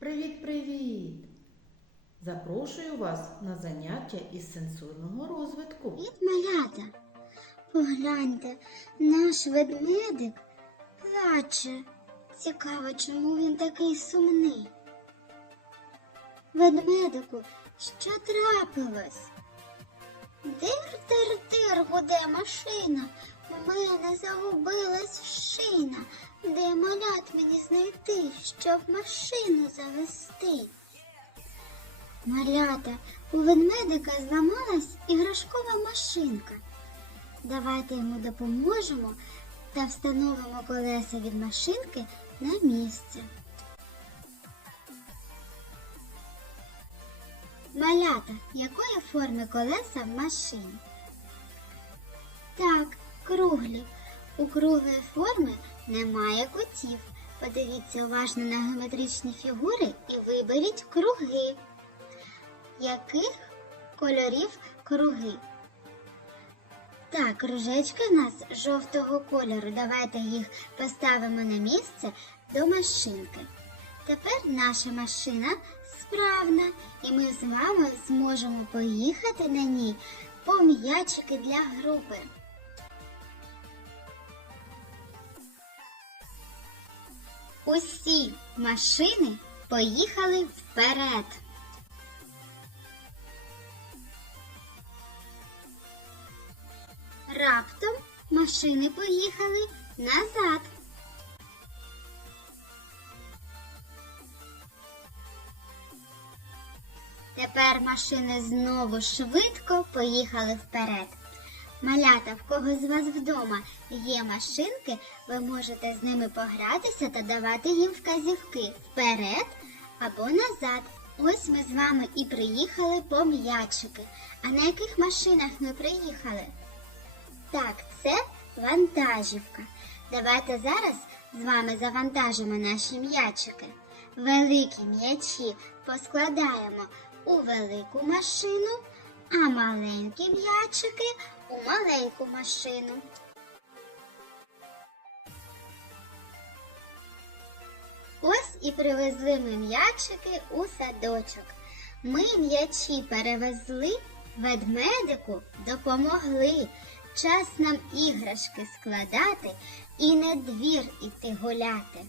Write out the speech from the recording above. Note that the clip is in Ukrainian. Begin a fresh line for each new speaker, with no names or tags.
Привіт-привіт! Запрошую вас на заняття із сенсорного розвитку.
Привіт, малята. Погляньте, наш ведмедик плаче. Цікаво, чому він такий сумний. Ведмедику, що трапилось? Дир-дир-дир гуде машина. У мене загубилась шина. Де малят мені знайти, щоб машину завести? Малята, у ведмедика зламалась іграшкова машинка. Давайте йому допоможемо та встановимо колеса від машинки на місце. Малята, якої форми колеса в машині? Так, круглі. У круглої форми немає кутів. Подивіться уважно на геометричні фігури і виберіть круги яких кольорів круги. Так, кружечки в нас жовтого кольору. Давайте їх поставимо на місце до машинки. Тепер наша машина справна, і ми з вами зможемо поїхати на ній по м'ячики для групи. Усі машини поїхали вперед. Раптом машини поїхали назад. Тепер машини знову швидко поїхали вперед. Малята, в кого з вас вдома є машинки, ви можете з ними погратися та давати їм вказівки вперед або назад. Ось ми з вами і приїхали по м'ячики. А на яких машинах ми приїхали? Так, це вантажівка. Давайте зараз з вами завантажимо наші м'ячики. Великі м'ячі поскладаємо у велику машину, а маленькі м'ячики у маленьку машину. Ось і привезли ми м'ячики у садочок. Ми м'ячі перевезли, ведмедику допомогли. Час нам іграшки складати і на двір іти гуляти.